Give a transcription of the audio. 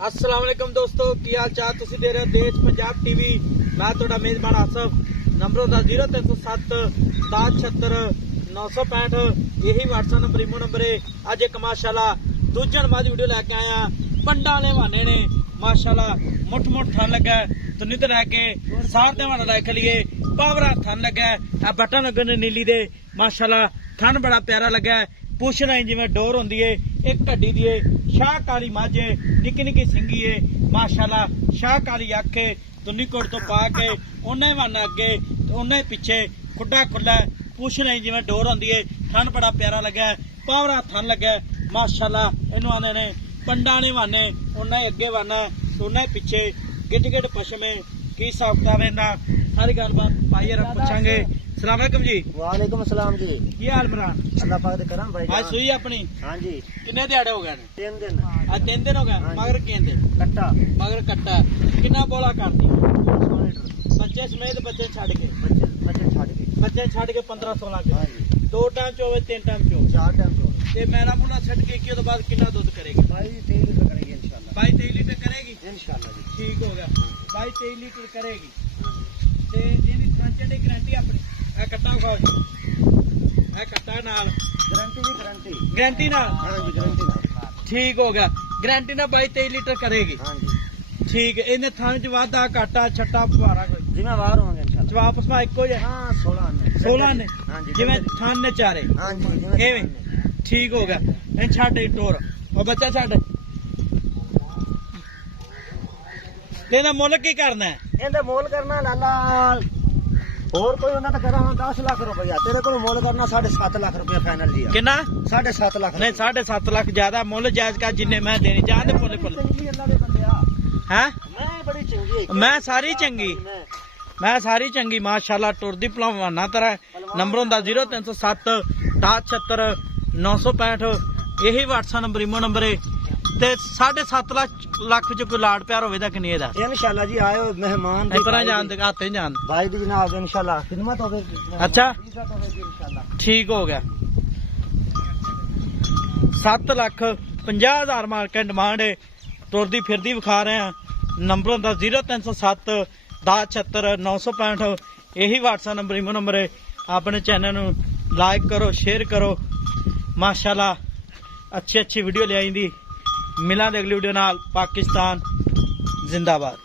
अस्सलाम वालेकुम दोस्तों, की हाल चाल? तुसीं दे रहे हो देश पंजाब टीवी। मैं तुहाडा मेजबान आसफ। नंबर दा 0307 1076 965। यही व्हाट्सएप नंबर इमो नंबर है। अज एक माशाल्लाह दूजे नंबर वीडियो लैके आया। पंडा ने बहाने ने माशाल्लाह मुठ मुठ थन लगा तो नित रह के सार दे बहाने रख लिए पावरा थन लगा। आ बटन लगे ने नीली दे माशाल्लाह थन बड़ा प्यारा लगा। पुछ रही जिवें डोर होंदी है। एक ढड्डी दी शाह काली मझ है, निक्की निक्की सिंगी है माशाल्लाह। शाह काली अख है दुनी कोट तो पा के उन्हें वन अगे उन्हें पिछे खुड्डा खुला पुछ रही जिवें डोर होंदी है। थन बड़ा प्यारा लगा, पावरा थन लगा माशाल्लाह। इनू आने ने पंडा ने वाने उन्हें अगे वाना उन्हें पिछे गिट गिट पशमे की हिसाब किताब है सारी गलबात पाइए पूछांगे। सलाम वालेकुम जी। वालेकुम सलाम जी। की हाल इमरान? अल्लाह पाक दे करम भाई। आज सुई अपनी हाँ जी। किन्ने दिहाड़े हो गए? 3 दिन। आज 3 दिन हो गए। मगर केंदे कट्टा मगर कट्टा किन्ना बोला करती 100 लीटर बच्चे समेत बच्चे छड़ के बच्चे छड़ के 15-16 हाँ के जी। 2 टाइम चोवे 3 टाइम चो 4 टाइम तो ते मैना मुना छड़ के की बाद किन्ना दूध करेगी? भाई 23 लीटर करेगी इंशाल्लाह। 22-23 लीटर करेगी इंशाल्लाह जी। ठीक हो गया। 22-23 लीटर करेगी ते ਇਹਦੀ ਖਾਂਚੇ ਦੀ ਗਾਰੰਟੀ ਆਪਣੀ ਇਹ ਕੱਟਾ ਖਾਓ ਇਹ ਕੱਟਾ ਨਾਲ गारंटी जी गारंटी। ਗਾਰੰਟੀ ਨਾਲ हाँ जी गारंटी ना। ठीक हो गया। गारंटी ना 22-23 लीटर करेगी हाँ जी। ठीक है। इन्हें थाने च वादा घाटा छट्टा फुहारा कोई जिम्मेवार होंगे इंशाल्लाह। जवाब उसमें इको जे हाँ 16 ने 16 ने हाँ जी। जिवें थान ने चारे हाँ जी जिम्मेवार एवें ठीक हो गया। इन छड़ इन टोर और बच्चा छड़ तेरा मुल्क की करना है? ਇਹਦਾ ਮੋਲ ਕਰਨਾ ਲਾਲਾ ਹੋਰ ਕੋਈ ਉਹਨਾਂ ਤਾਂ ਕਰਾਂ 10 ਲੱਖ ਰੁਪਇਆ ਤੇਰੇ ਕੋਲ ਮੋਲ ਕਰਨਾ 7.5 ਲੱਖ ਰੁਪਇਆ ਫਾਈਨਲ ਜੀ। किन्ना? 7.5 ਲੱਖ नहीं 7.5 लाख ज्यादा मुल जायज का जिन्ने मैं देने जान दे फुल फुल ਚੰਗੀ ਅੱਲਾ ਦੇ ਬੰਦਿਆ हैं ਮੈਂ ਬੜੀ ਚੰਗੀ ਹੈ। मैं सारी चंगी मैं सारी चंगी माशाल्लाह टुरदी भलवाना तरह। नंबर होंदा 0307 1076 965। यही व्हाट्सएप नंबर इमो नंबर है ते 7.5 लाख च कोई लाड प्यार होवे दा कि नहीं दा? इंशाल्लाह जी आयो मेहमान नहीं पर जान दे हाथे जान भाई दी जनाब इंशाल्लाह खिदमत होगी। अच्छा इज्जत होगी इंशाल्लाह। ठीक हो गया। 7,50,000 मार्केट डिमांड है। तुरदी फिरदी विखा रहे हैं। नंबर होंदा 0307 1076 965। यही व्हाट्सएप नंबर इमो नंबर है। अपने चैनल नू लाइक करो शेयर करो माशाल्लाह। अच्छी वीडियो ले आई। मिलांगे अगली वीडियो नाल। पाकिस्तान जिंदाबाद।